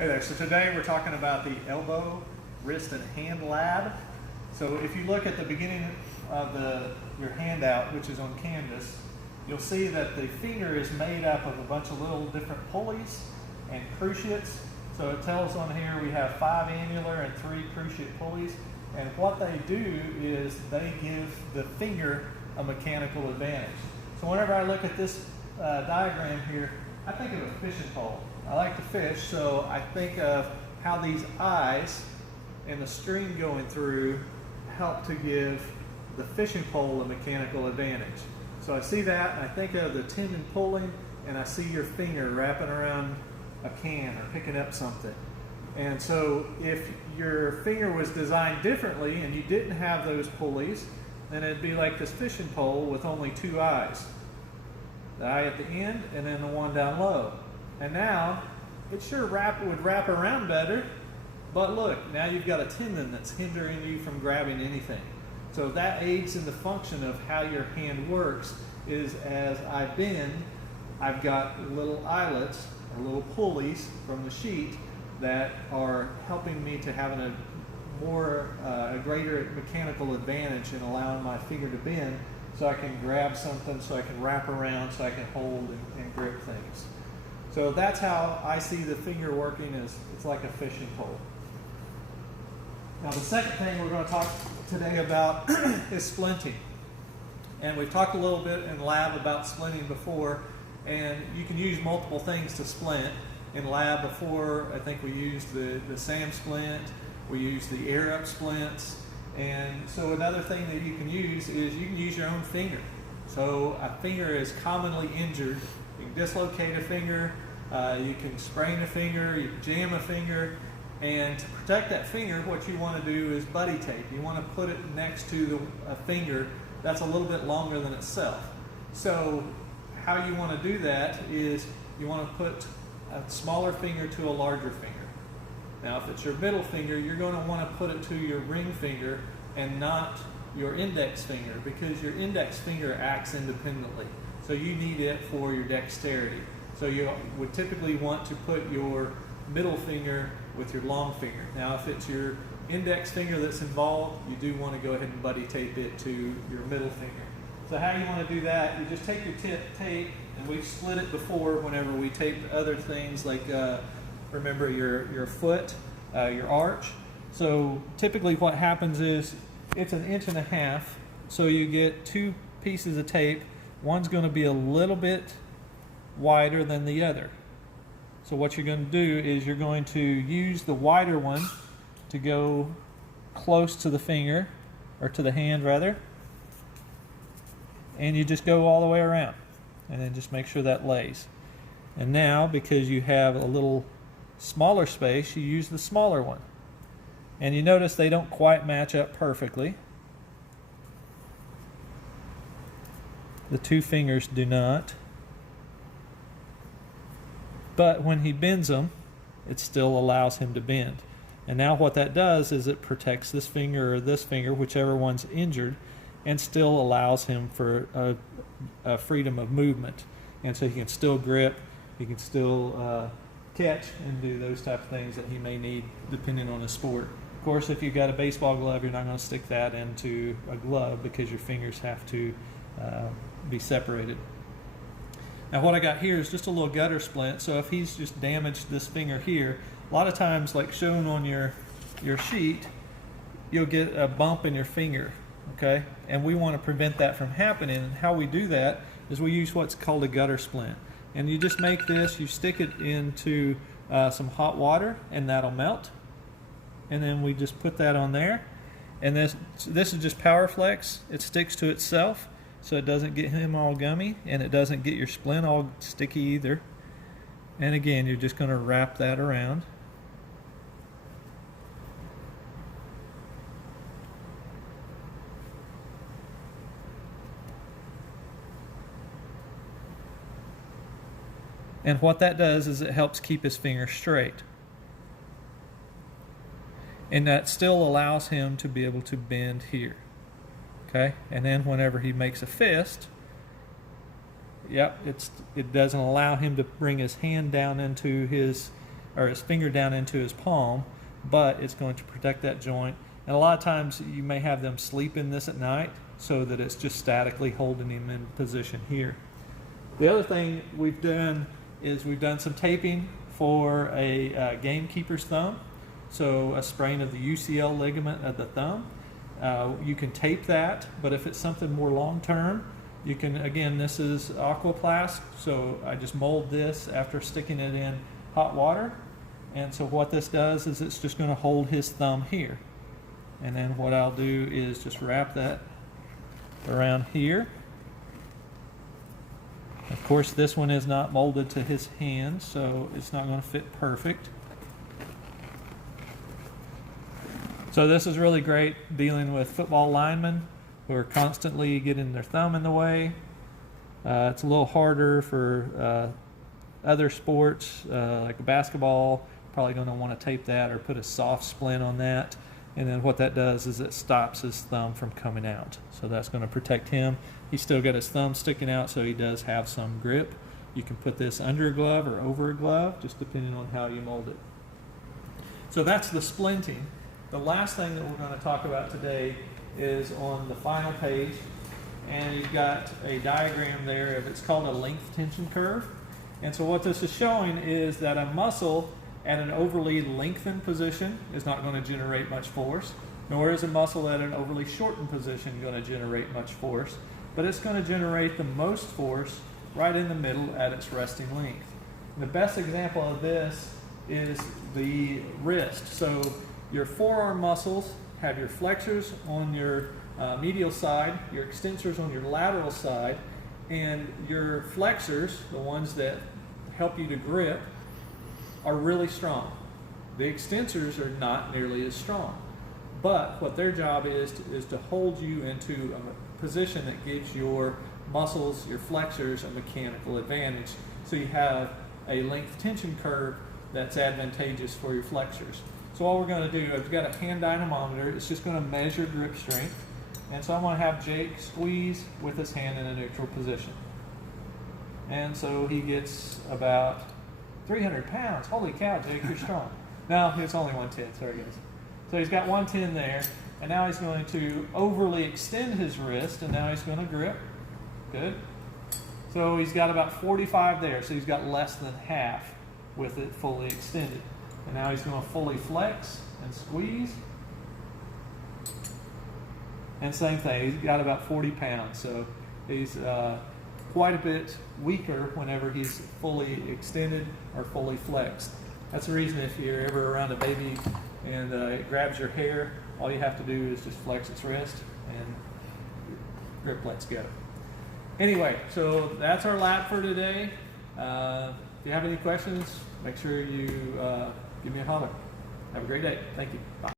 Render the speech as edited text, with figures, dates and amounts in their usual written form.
Hey there, so today we're talking about the elbow, wrist, and hand lab. So if you look at the beginning of your handout, which is on Canvas, you'll see that the finger is made up of a bunch of little different pulleys and cruciates. So it tells on here we have 5 annular and 3 cruciate pulleys. And what they do is they give the finger a mechanical advantage. So whenever I look at this diagram here, I think of a fishing pole. I like to fish, so I think of how these eyes and the string going through help to give the fishing pole a mechanical advantage. So I see that, and I think of the tendon pulling, and I see your finger wrapping around a can or picking up something. And so if your finger was designed differently and you didn't have those pulleys, then it'd be like this fishing pole with only 2 eyes. The eye at the end and then the one down low. And now it sure would wrap around better, but look, now you've got a tendon that's hindering you from grabbing anything. So that aids in the function of how your hand works is as I bend, I've got little eyelets or little pulleys from the sheet that are helping me to have a greater mechanical advantage in allowing my finger to bend so I can grab something, so I can wrap around, so I can hold and grip things. So that's how I see the finger working, is it's like a fishing pole. Now the second thing we're going to talk today about is splinting. And we've talked a little bit in lab about splinting before, and you can use multiple things to splint. In lab before, I think we used the SAM splint, we used the air up splints, and so another thing that you can use is you can use your own finger. So a finger is commonly injured. You can dislocate a finger, you can sprain a finger, you can jam a finger, and to protect that finger, what you want to do is buddy tape. You want to put it next to a finger that's a little bit longer than itself. So how you want to do that is you want to put a smaller finger to a larger finger. Now if it's your middle finger, you're going to want to put it to your ring finger and not your index finger, because your index finger acts independently. So you need it for your dexterity. So you would typically want to put your middle finger with your long finger. Now if it's your index finger that's involved, you do want to go ahead and buddy tape it to your middle finger. So how you want to do that, you just take your tape, and we've split it before whenever we taped other things like, remember your foot, your arch. So typically what happens is it's 1.5 inches, so you get 2 pieces of tape. One's going to be a little bit wider than the other. So what you're going to do is you're going to use the wider one to go close to the finger, or to the hand rather, and you just go all the way around, and then just make sure that lays. And now, because you have a little smaller space, you use the smaller one. And you notice they don't quite match up perfectly. The 2 fingers do not. But when he bends them, it still allows him to bend. And now what that does is it protects this finger or this finger, whichever one's injured, and still allows him for a freedom of movement. And so he can still grip, he can still catch and do those type of things that he may need depending on his sport. Of course, if you've got a baseball glove, you're not going to stick that into a glove because your fingers have to be separated. Now what I got here is just a little gutter splint, so if he's just damaged this finger here, a lot of times, like shown on your sheet, you'll get a bump in your finger, okay? And we want to prevent that from happening, and how we do that is we use what's called a gutter splint. And you just make this, you stick it into some hot water, and that'll melt. And then we just put that on there. And this is just PowerFlex. It sticks to itself, so it doesn't get him all gummy, and it doesn't get your splint all sticky either. And again, you're just going to wrap that around. And what that does is it helps keep his finger straight. And that still allows him to be able to bend here. Okay? And then whenever he makes a fist, Yep, it doesn't allow him to bring his hand down into his or his finger down into his palm, but it's going to protect that joint. And a lot of times you may have them sleep in this at night so that it's just statically holding him in position here. The other thing we've done is we've done some taping for a gamekeeper's thumb. So a sprain of the UCL ligament of the thumb. You can tape that, but if it's something more long-term, you can, again, this is Aquaplast, so I just mold this after sticking it in hot water. And so what this does is it's just going to hold his thumb here. And then what I'll do is just wrap that around here. Of course, this one is not molded to his hand, so it's not going to fit perfect. So this is really great dealing with football linemen who are constantly getting their thumb in the way. It's a little harder for other sports like basketball. Probably going to want to tape that or put a soft splint on that. And then what that does is it stops his thumb from coming out. So that's going to protect him. He's still got his thumb sticking out, so he does have some grip. You can put this under a glove or over a glove, just depending on how you mold it. So that's the splinting. The last thing that we're going to talk about today is on the final page, and you've got a diagram there of, it's called a length tension curve. And so what this is showing is that a muscle at an overly lengthened position is not going to generate much force, nor is a muscle at an overly shortened position going to generate much force, but it's going to generate the most force right in the middle at its resting length. And the best example of this is the wrist. So your forearm muscles have your flexors on your medial side, your extensors on your lateral side, and your flexors, the ones that help you to grip, are really strong. The extensors are not nearly as strong, but what their job is to hold you into a position that gives your muscles, your flexors, a mechanical advantage. So you have a length tension curve that's advantageous for your flexors. So what we're going to do, I've got a hand dynamometer. It's just going to measure grip strength. And so I'm going to have Jake squeeze with his hand in a neutral position. And so he gets about 300 pounds. Holy cow, Jake, you're strong. No, it's only 110, sorry guys. So he's got 110 there, and now he's going to overly extend his wrist, and now he's going to grip. Good. So he's got about 45 there, so he's got less than half with it fully extended. And now he's going to fully flex and squeeze. And same thing, he's got about 40 pounds, so he's quite a bit weaker whenever he's fully extended or fully flexed. That's the reason if you're ever around a baby and it grabs your hair, all you have to do is just flex its wrist and grip lets go. Anyway, so that's our lap for today. If you have any questions, make sure you give me a holler. Have a great day. Thank you. Bye.